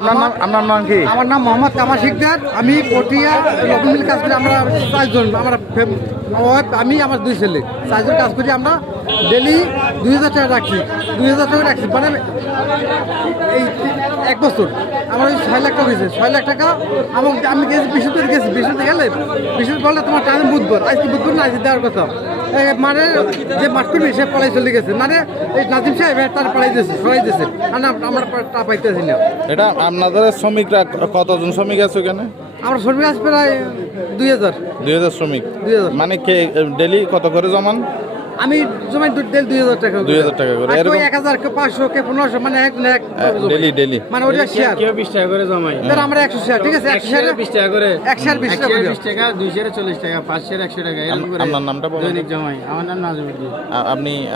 আপনার নাম কি? আমার নাম মোহাম্মদ কামাল শিকদার। আমি পটিয়া লবণ মিল কাজ করি। আমরা 4 জন, আমি আমার 2 ছেলে 4 জন কাজ করি। আমরা ডেলি 2000 টাকা রাখছি, 2000 টাকা রাখছি। মানে এই 1 বছর আমার ওই 6 লাখ টাকা হয়েছে। 6 লাখ টাকা আমি গেছি বৃহস্পতি গেছি। বৃহস্পতি গেলে বৃহস্পতি বললে তোমার টাইম বুধবার, আজকে বুধবার না, আজকে দেওয়ার কথা। মানে যে মাঠ করবি সে পালাই চলে গেছে। মানে এই নাজিম সাহেব তার পালাই দিয়েছে, সরাই দিয়েছে। আমার টা পাইতেছি না। এটা আপনাদের শ্রমিকরা কতজন শ্রমিক আছে ওখানে? আমার শ্রমিক আছে প্রায় 2000 শ্রমিক। 2000 মানে কে ডেলি কত করে জমান? আমি জমাই 2000 টাকা 2000 টাকা করে। এরকম 1000 কে 500 কে 1500 মানে 1 লাখ ডেলি মানে ওটা শেয়ার। কেউ 20 টাকা করে জমায়। ধর আমরা 100 শেয়ার, ঠিক আছে? 1 শেয়ারে 20 টাকা করে, 1 শেয়ার 20 টাকা, 20 টাকা, 2 শেয়ারে 40 টাকা, 5 শেয়ারে 100 টাকা, এরকম করে আপনার নামটা বলুন। দৈনিক জমাই। আমার নাম নাজিমুদ্দিন।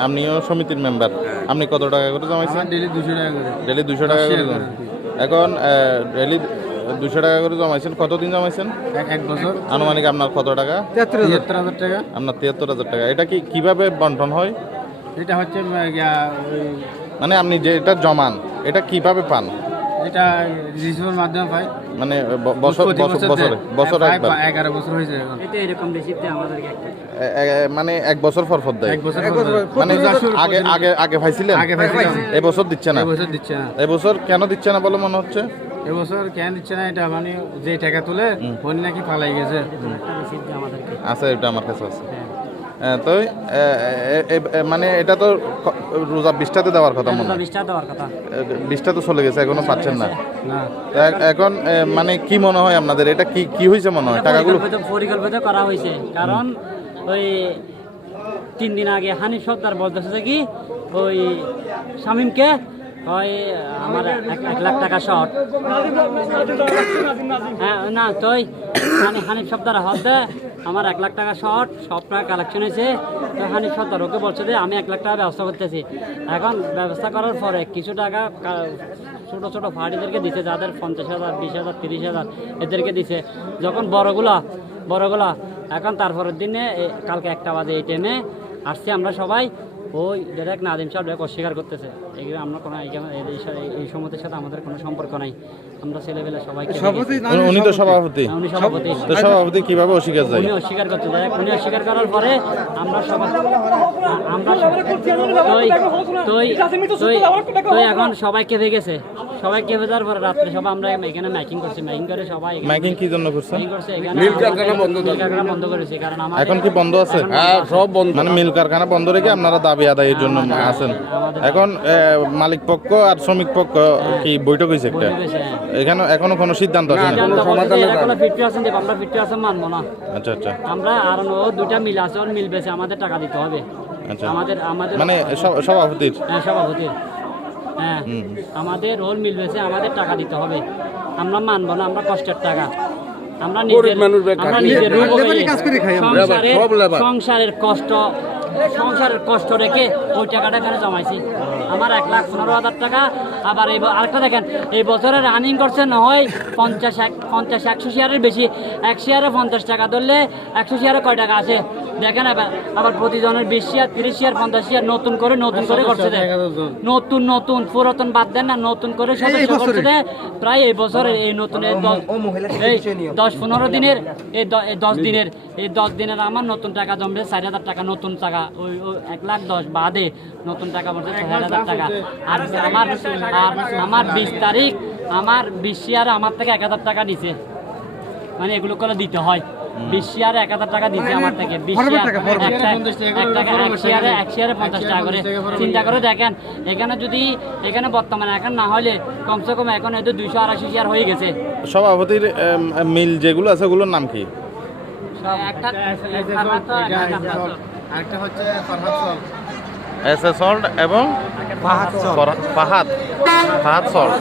আপনিও সমিতির মেম্বার। আপনি কত টাকা করে জমাইছেন? আমার ডেলি 200 টাকা করে। ডেলি 200 টাকা করে শেয়ার জমাইছেন। করে। এখন ডেলি 200 টাকা করে জমাইছেন। কতদিন জমাইছেন? 1 বছর। আনুমানিক আপনার কত টাকা? 73,000 টাকা। আপনার 73,000 টাকা। এটা কিভাবে বন্টন হয়? এটা হচ্ছে মানে আপনি যে এটা জমান, এটা কিভাবে পান? এটা রিসিভের মাধ্যমে পাই। মানে বছরে 11 বছর হয়েছে এখন। এটা এরকম রিসিভ আমাদেরকে একটা মানে 1 বছর পর দেয়। 1 বছর মানে আগে পাইছিলেন? আগে পাইছিলাম। এবছর দিচ্ছে না? এবছর দিচ্ছে না। এবছর কেন দিচ্ছে না বলে মনে হচ্ছে? এবছর কেন দিচ্ছে না? এটা মানে যে টাকা তুলে ফোন নাকি পালাই গেছে। আছে, এটা আমার কাছে আছে। তো মানে এটা তো রোজা 20টাতে দেওয়ার কথা, মনে হয় 20টা তো চলে গেছে, এখনো পাচ্ছেন না। এখন মানে কি মনে হয় আপনাদের, এটা কি হয়েছে মনে হয়? টাকাগুলো পরিকল্পিত করা হয়েছে, কারণ ওই 3 দিন আগে হানিফ সর্দার বলতেছে কি ওই শামীমকে ওই আমার 1 লাখ টাকা শর্ট। হ্যাঁ না তো হানিফ সর্দার হতে আমার 1 লাখ টাকা শর্ট, সব টাকা কালেকশন হয়েছে। তো হানিফ সর্দার ওকে বলছে যে আমি 1 লাখ টাকা ব্যবস্থা করতেছি। এখন ব্যবস্থা করার পরে কিছু টাকা ছোটো ছোটো ফার্টিদেরকে দিছে, যাদের 50,000, 20,000, 30,000 এদেরকে দিছে। যখন বড়গুলা এখন তারপরের দিনে কালকে 1টা বাজে এই টাইমে আসছি আমরা সবাই, ওই ডাইরেক্ট নাদিম সাহেব অস্বীকার করতেছে। এগুলো আমরা কোনো এই সমিতির সাথে আমাদের কোনো সম্পর্ক নাই। আমরা ছেলেবেলা সবাইকে উনি তো সভাপতি। উনি সভাপতি। তো সভাপতি কিভাবে অস্বীকার যায়? উনি অস্বীকার করতে যায়। উনি অস্বীকার করার পরে আমরা সবাই এখন সবাই কেঁপে গেছে। সবাই কেঁপে যাওয়ার পরে রাত্রে সবাই আমরা এখানে মাইকিং করছি। মাইকিং করে সবাই মাইকিং কি জন্য করছেন? মিল কারখানা বন্ধ করেছে। কারণ এখন কি বন্ধ আছে? সব বন্ধ। মানে মিল কারখানা বন্ধ রেখে আপনারা দাবি আদায়ের জন্য আছেন। এখন মালিক পক্ষ আর শ্রমিক পক্ষ কি বৈঠক হয়েছে একটা? এখানে এখনো কোনো সিদ্ধান্ত আসেনি? মানবো না। আচ্ছা আচ্ছা। আমরা আর 2টা মিল আছে, ওর মিল বেছে আমাদের টাকা দিতে হবে। আচ্ছা। আমাদের মানে সভাপতির? হ্যাঁ সভাপতির। হ্যাঁ আমাদের ওর মিল বেছে আমাদের টাকা দিতে হবে। আমরা মানবো না, আমরা কষ্টের টাকা, আমরা নিজের সংসারের কষ্ট রেখে ওই টাকাটা এখানে জমাইছি। আমার 1,15,000 টাকা। আবার আরেকটা দেখেন, এই বছরের রানিং করছে না হয় 50-100 শেয়ারের বেশি। 1 শেয়ারে 50 টাকা ধরলে 100 শেয়ারে কয় টাকা আছে দেখেন। আবার প্রতিজনের 20 শেয়ার, 30 শেয়ার, 50 শেয়ার নতুন করে করছে দেয়। নতুন পুরাতন বাদ দেন না, নতুন করে সদস্য করছে দেয়। প্রায় এই বছরের এই নতুন 10-15 দিনের এই 10 দিনের আমার নতুন টাকা জমবে 4,000 টাকা। নতুন টাকা ওই 1,10,000 বাদে নতুন টাকা বলছে 4,000 টাকা। আর আমার 20 তারিখ আমার 20 শেয়ারে আমার থেকে 1,000 টাকা নিছে। মানে এগুলো করে দিতে হয়। 20 শেয়ারে 1,000 টাকা দিচ্ছে আমার থেকে। 20 শেয়ারে 50 টাকা করে। চিন্তা করে দেখেন, এখানে বর্তমানে এখন না হলে কমসে কম এখন হয়তো 280 শেয়ার হয়ে গেছে। সভাপতির মিল যেগুলো আছে ওগুলোর নাম কি? আরেকটা হচ্ছে সল্ট এবং ফাহাদ সল্ট।